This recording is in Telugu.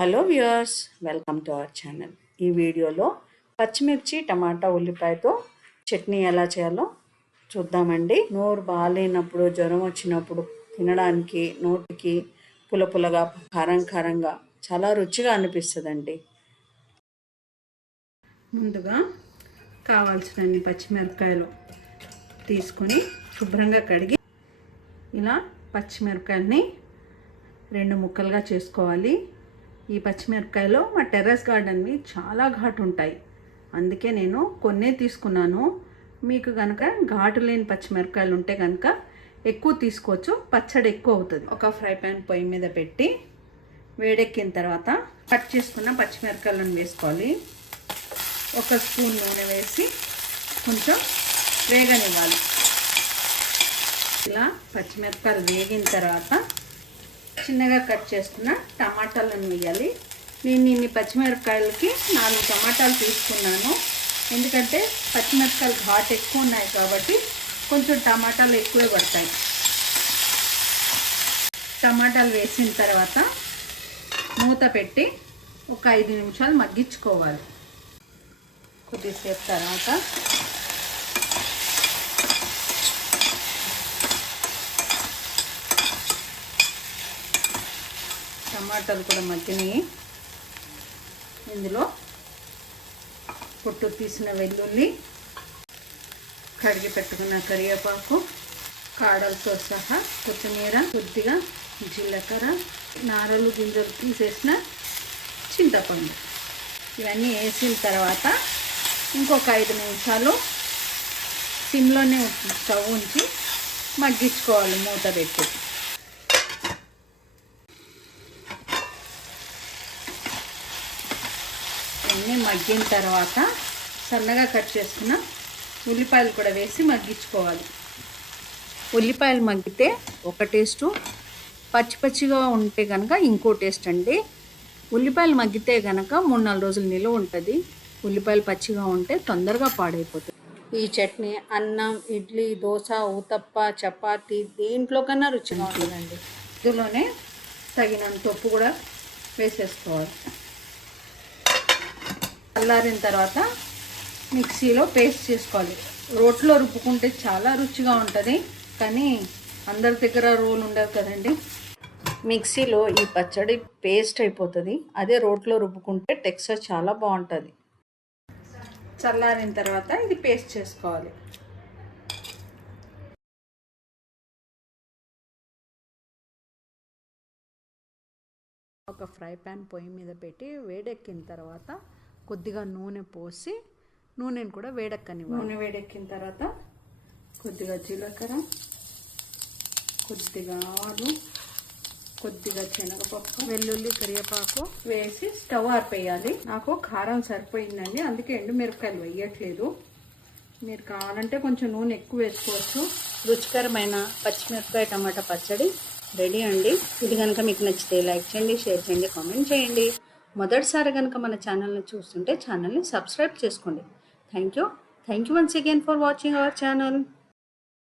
Hello viewers, welcome to our channel. ఈ వీడియోలో పచ్చిమిర్చి టమాటా ఉల్లిపాయతో చట్నీ ఎలా చేయాలో చూద్దామండి. నోరు బాగాలేనప్పుడు, జ్వరం వచ్చినప్పుడు తినడానికి నోటికి పులపులగా కారంగా చాలా రుచిగా అనిపిస్తుందండి. ముందుగా కావాల్సినన్ని పచ్చిమిరపకాయలు తీసుకొని శుభ్రంగా కడిగి ఇలా పచ్చిమిరపకాయలని 2 ముక్కలుగా చేసుకోవాలి. ఈ పచ్చిమిరపకాయలు మా టెర్రస్ గార్డెన్వి చాలా ఘాటు ఉంటాయి, అందుకే నేను కొన్నే తీసుకున్నాను. మీకు కనుక ఘాటు లేని పచ్చిమిరపకాయలు ఉంటే కనుక ఎక్కువ తీసుకోవచ్చు, పచ్చడి ఎక్కువ అవుతుంది. ఒక ఫ్రై ప్యాన్ పొయ్యి మీద పెట్టి వేడెక్కిన తర్వాత కట్ చేసుకున్న పచ్చిమిరపకాయలను వేసుకోవాలి. 1 స్పూన్ నూనె వేసి కొంచెం వేగనివ్వాలి. ఇలా పచ్చిమిరపకాయలు వేగిన తర్వాత చిన్నగా కట్ చేసుకున్న టమాటాలను వేయాలి. నేను ఇన్ని పచ్చిమిరపకాయలకి 4 టమాటాలు తీసుకున్నాను, ఎందుకంటే పచ్చిమిరపకాయలు ఘాట్ ఎక్కువ ఉన్నాయి కాబట్టి కొంచెం టమాటాలు ఎక్కువే పడతాయి. టమాటాలు వేసిన తర్వాత మూత పెట్టి ఒక 5 నిమిషాలు మగ్గించుకోవాలి. కొద్దిసేపు తర్వాత టమాటాలు కూడా మగ్గినాయి. ఇందులో పొట్టు తీసిన వెల్లుల్లి, కడిగి పెట్టుకున్న కరివేపాకు, కాడలతో సహా కొత్తిమీర, కొద్దిగా జీలకర్ర, నారలు గింజలు తీసేసిన చింతపండు ఇవన్నీ వేసిన తర్వాత ఇంకొక 5 నిమిషాలు సిమ్లోనే స్టవ్ ఉంచి మగ్గించుకోవాలి మూత పెట్టి. అన్నీ మగ్గిన తర్వాత సన్నగా కట్ చేసుకున్న ఉల్లిపాయలు కూడా వేసి మగ్గించుకోవాలి. ఉల్లిపాయలు మగ్గితే ఒక టేస్టు, పచ్చిగా ఉంటే కనుక ఇంకో టేస్ట్ అండి. ఉల్లిపాయలు మగ్గితే కనుక 3-4 రోజులు నిలువ ఉంటుంది. ఉల్లిపాయలు పచ్చిగా ఉంటే తొందరగా పాడైపోతుంది. ఈ చట్నీ అన్నం, ఇడ్లీ, దోశ, ఊతప్ప, చపాతీ దేంట్లో కన్నా రుచిగా ఉంటుందండి. ఇందులోనే తగినంత ఉప్పు కూడా వేసేసుకోవాలి. చల్లారిన తర్వాత మిక్సీలో పేస్ట్ చేసుకోవాలి. రోట్లో రుబ్బుకుంటే చాలా రుచిగా ఉంటుంది, కానీ అందరి దగ్గర రోలు ఉండదు కదండి. మిక్సీలో ఈ పచ్చడి పేస్ట్ అయిపోతుంది, అదే రోట్లో రుబ్బుకుంటే టెక్స్చర్ చాలా బాగుంటుంది. చల్లారిన తర్వాత ఇది పేస్ట్ చేసుకోవాలి. ఒక ఫ్రై ప్యాన్ పొయ్యి మీద పెట్టి వేడెక్కిన తర్వాత కొద్దిగా నూనె పోసి నూనెను కూడా వేడెక్కనివ్వాలి. నూనె వేడెక్కిన తర్వాత కొద్దిగా జీలకర్ర, కొద్దిగా ఆవాలు, కొద్దిగా శనగపప్పు, వెల్లుల్లి, కరివేపాకు వేసి స్టవ్ ఆర్పేయాలి. నాకు కారం సరిపోయిందండి, అందుకే ఎండుమిరపకాయలు వేయట్లేదు. మీరు కావాలంటే కొంచెం నూనె ఎక్కువ వేసుకోవచ్చు. రుచికరమైన పచ్చిమిరపకాయ టమాటా పచ్చడి రెడీ అండి. ఇది కనుక మీకు నచ్చితే లైక్ చేయండి, షేర్ చేయండి, కామెంట్ చేయండి. మొదటిసారి కనుక మన ఛానల్ని చూస్తుంటే ఛానల్ని సబ్స్క్రైబ్ చేసుకోండి. Thank you once again for watching our channel.